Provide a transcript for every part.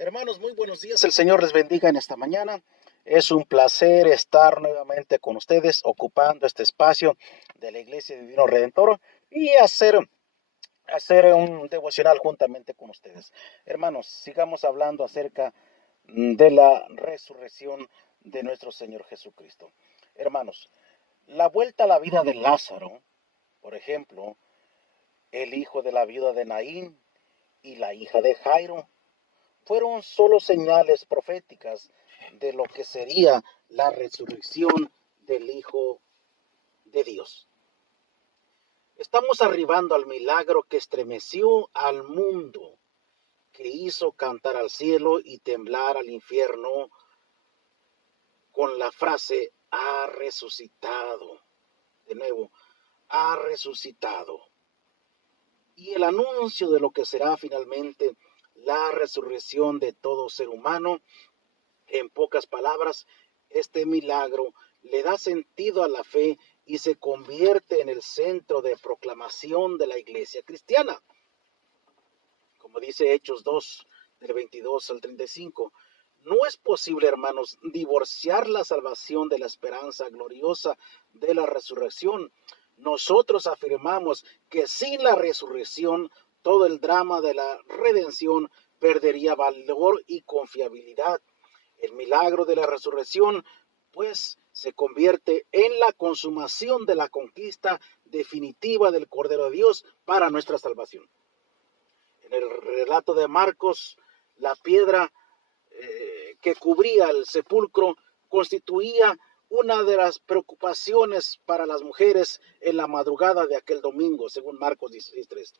Hermanos, muy buenos días. El Señor les bendiga en esta mañana. Es un placer estar nuevamente con ustedes, ocupando este espacio de la Iglesia de Divino Redentor y hacer un devocional juntamente con ustedes. Hermanos, sigamos hablando acerca de la resurrección de nuestro Señor Jesucristo. Hermanos, la vuelta a la vida de Lázaro, por ejemplo, el hijo de la viuda de Naín y la hija de Jairo, fueron solo señales proféticas de lo que sería la resurrección del Hijo de Dios. Estamos arribando al milagro que estremeció al mundo, que hizo cantar al cielo y temblar al infierno con la frase, ha resucitado. De nuevo, ha resucitado. Y el anuncio de lo que será finalmente la resurrección de todo ser humano. En pocas palabras, este milagro le da sentido a la fe y se convierte en el centro de proclamación de la iglesia cristiana. Como dice Hechos 2, del 22 al 35, no es posible, hermanos, divorciar la salvación de la esperanza gloriosa de la resurrección. Nosotros afirmamos que sin la resurrección, todo el drama de la redención perdería valor y confiabilidad. El milagro de la resurrección, pues, se convierte en la consumación de la conquista definitiva del Cordero de Dios para nuestra salvación. En el relato de Marcos, la piedra que cubría el sepulcro constituía una de las preocupaciones para las mujeres en la madrugada de aquel domingo, según Marcos 16:3.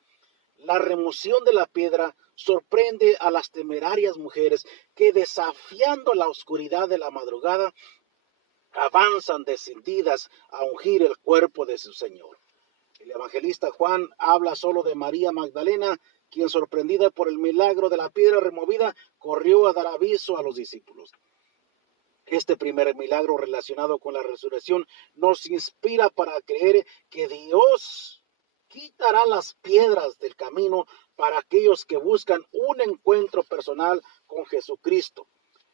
La remoción de la piedra sorprende a las temerarias mujeres que, desafiando la oscuridad de la madrugada, avanzan decididas a ungir el cuerpo de su Señor. El evangelista Juan habla solo de María Magdalena, quien, sorprendida por el milagro de la piedra removida, corrió a dar aviso a los discípulos. Este primer milagro relacionado con la resurrección nos inspira para creer que Dios quitará las piedras del camino para aquellos que buscan un encuentro personal con Jesucristo.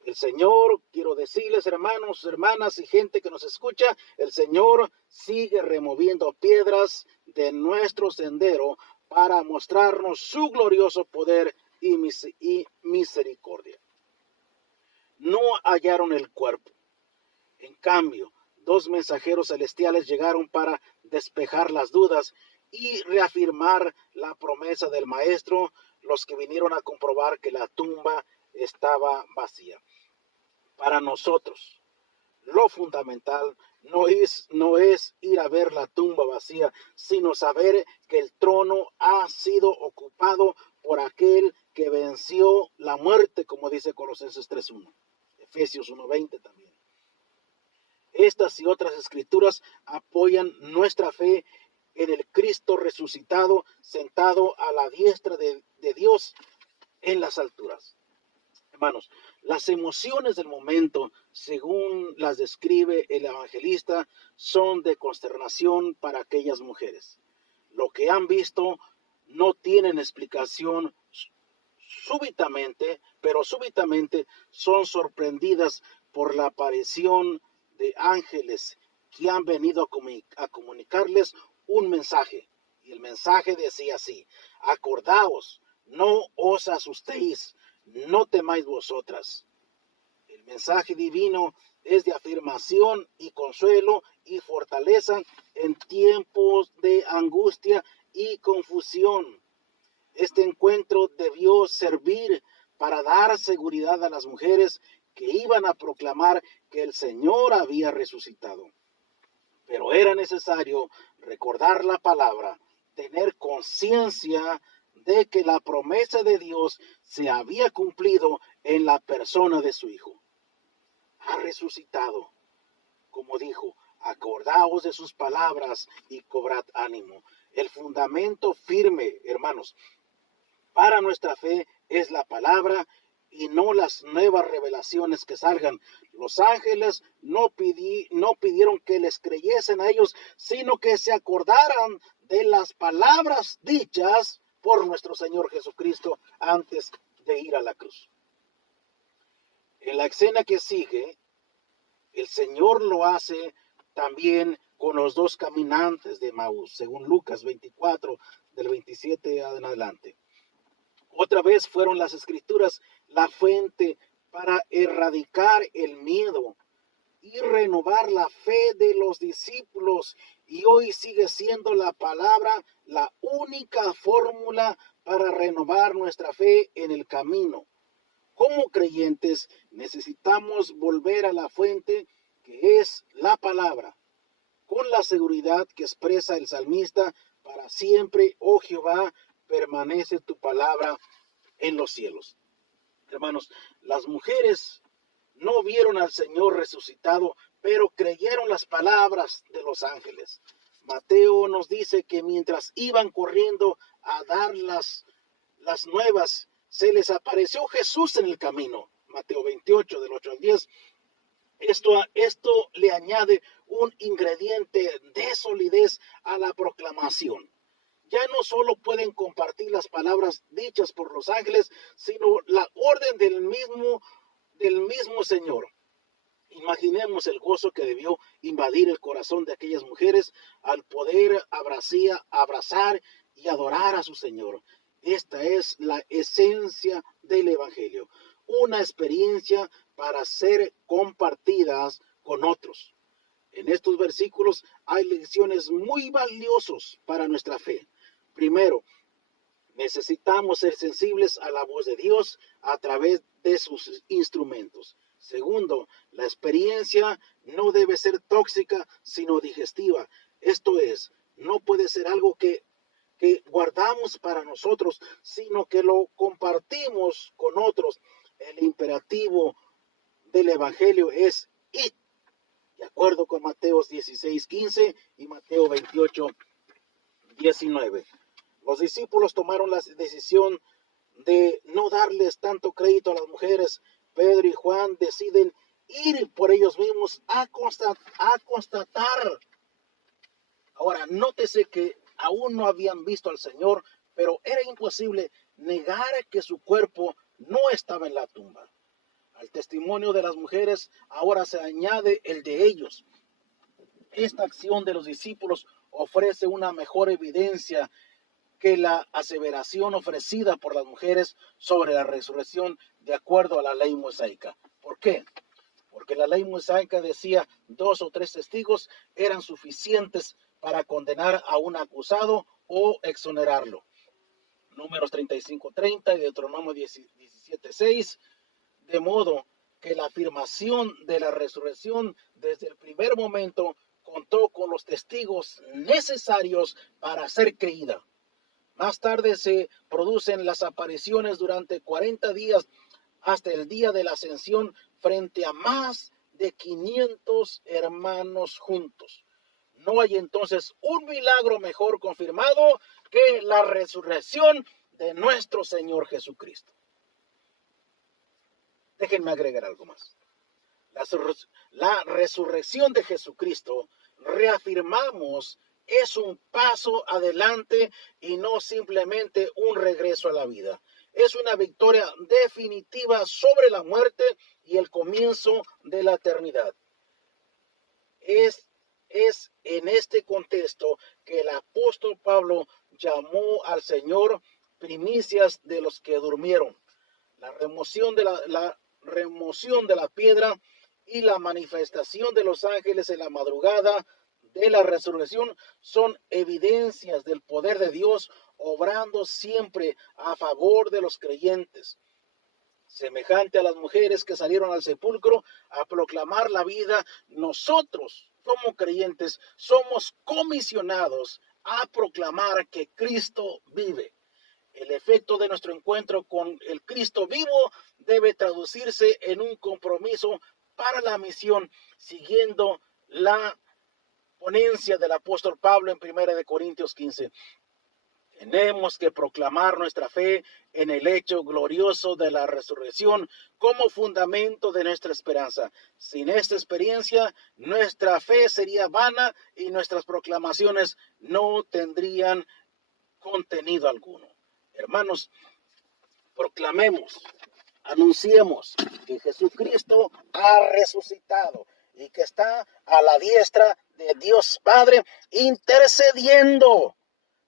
El Señor, quiero decirles, hermanos, hermanas y gente que nos escucha, el Señor sigue removiendo piedras de nuestro sendero para mostrarnos su glorioso poder y misericordia. No hallaron el cuerpo. En cambio, dos mensajeros celestiales llegaron para despejar las dudas y reafirmar la promesa del Maestro, los que vinieron a comprobar que la tumba estaba vacía. Para nosotros, lo fundamental no es ir a ver la tumba vacía, sino saber que el trono ha sido ocupado por aquel que venció la muerte, como dice Colosenses 3:1, Efesios 1:20 también. Estas y otras escrituras apoyan nuestra fe en el Cristo resucitado, sentado a la diestra de Dios en las alturas. Hermanos, las emociones del momento, según las describe el evangelista, son de consternación para aquellas mujeres. Lo que han visto no tienen explicación súbitamente son sorprendidas por la aparición de ángeles que han venido a comunicarles un mensaje. Y el mensaje decía así: acordaos, no os asustéis, no temáis vosotras. El mensaje divino es de afirmación y consuelo y fortaleza en tiempos de angustia y confusión. Este encuentro debió servir para dar seguridad a las mujeres que iban a proclamar que el Señor había resucitado. Pero era necesario recordar la palabra, tener conciencia de que la promesa de Dios se había cumplido en la persona de su Hijo. Ha resucitado, como dijo, acordaos de sus palabras y cobrad ánimo. El fundamento firme, hermanos, para nuestra fe es la palabra y no las nuevas revelaciones que salgan. Los ángeles no pidieron que les creyesen a ellos, sino que se acordaran de las palabras dichas por nuestro Señor Jesucristo antes de ir a la cruz. En la escena que sigue, el Señor lo hace también con los dos caminantes de Maús, según Lucas 24, del 27 en adelante. Otra vez fueron las escrituras la fuente para erradicar el miedo y renovar la fe de los discípulos. Y hoy sigue siendo la palabra la única fórmula para renovar nuestra fe en el camino. Como creyentes necesitamos volver a la fuente que es la palabra, con la seguridad que expresa el salmista: para siempre, oh Jehová, permanece tu palabra en los cielos. Hermanos, las mujeres no vieron al Señor resucitado, pero creyeron las palabras de los ángeles. Mateo nos dice que mientras iban corriendo a dar las nuevas, se les apareció Jesús en el camino. Mateo 28, del 8 al 10. Esto le añade un ingrediente de solidez a la proclamación. Ya no solo pueden compartir las palabras dichas por los ángeles, sino la orden del mismo Señor. Imaginemos el gozo que debió invadir el corazón de aquellas mujeres al poder abrazar y adorar a su Señor. Esta es la esencia del Evangelio, una experiencia para ser compartidas con otros. En estos versículos hay lecciones muy valiosas para nuestra fe. Primero, necesitamos ser sensibles a la voz de Dios a través de sus instrumentos. Segundo, la experiencia no debe ser tóxica, sino digestiva. Esto es, no puede ser algo que guardamos para nosotros, sino que lo compartimos con otros. El imperativo del Evangelio es id, de acuerdo con Mateo 16:15 y Mateo 28:19. Los discípulos tomaron la decisión de no darles tanto crédito a las mujeres. Pedro y Juan deciden ir por ellos mismos a constatar. Ahora, nótese que aún no habían visto al Señor, pero era imposible negar que su cuerpo no estaba en la tumba. Al testimonio de las mujeres ahora se añade el de ellos. Esta acción de los discípulos ofrece una mejor evidencia que la aseveración ofrecida por las mujeres sobre la resurrección de acuerdo a la ley mosaica. ¿Por qué? Porque la ley mosaica decía 2 o 3 testigos eran suficientes para condenar a un acusado o exonerarlo. Números 35:30 y Deuteronomio 17:6. De modo que la afirmación de la resurrección desde el primer momento contó con los testigos necesarios para ser creída. Más tarde se producen las apariciones durante 40 días hasta el día de la ascensión frente a más de 500 hermanos juntos. No hay entonces un milagro mejor confirmado que la resurrección de nuestro Señor Jesucristo. Déjenme agregar algo más. La resurrección de Jesucristo, reafirmamos, es un paso adelante y no simplemente un regreso a la vida. Es una victoria definitiva sobre la muerte y el comienzo de la eternidad. Es en este contexto que el apóstol Pablo llamó al Señor primicias de los que durmieron. La remoción de la piedra y la manifestación de los ángeles en la madrugada de la resurrección son evidencias del poder de Dios obrando siempre a favor de los creyentes. Semejante a las mujeres que salieron al sepulcro a proclamar la vida, nosotros como creyentes somos comisionados a proclamar que Cristo vive. El efecto de nuestro encuentro con el Cristo vivo debe traducirse en un compromiso para la misión, siguiendo la ponencia del apóstol Pablo en 1 Corintios 15. Tenemos que proclamar nuestra fe en el hecho glorioso de la resurrección como fundamento de nuestra esperanza. Sin esta experiencia, nuestra fe sería vana y nuestras proclamaciones no tendrían contenido alguno. Hermanos, proclamemos anunciemos que Jesucristo ha resucitado y que está a la diestra de Dios Padre intercediendo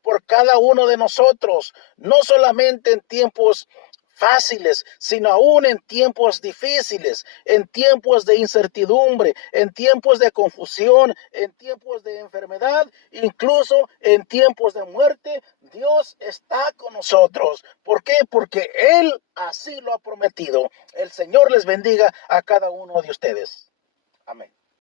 por cada uno de nosotros, no solamente en tiempos fáciles, sino aún en tiempos difíciles, en tiempos de incertidumbre, en tiempos de confusión, en tiempos de enfermedad, incluso en tiempos de muerte. Dios está con nosotros. ¿Por qué? Porque Él así lo ha prometido. El Señor les bendiga a cada uno de ustedes. Amén.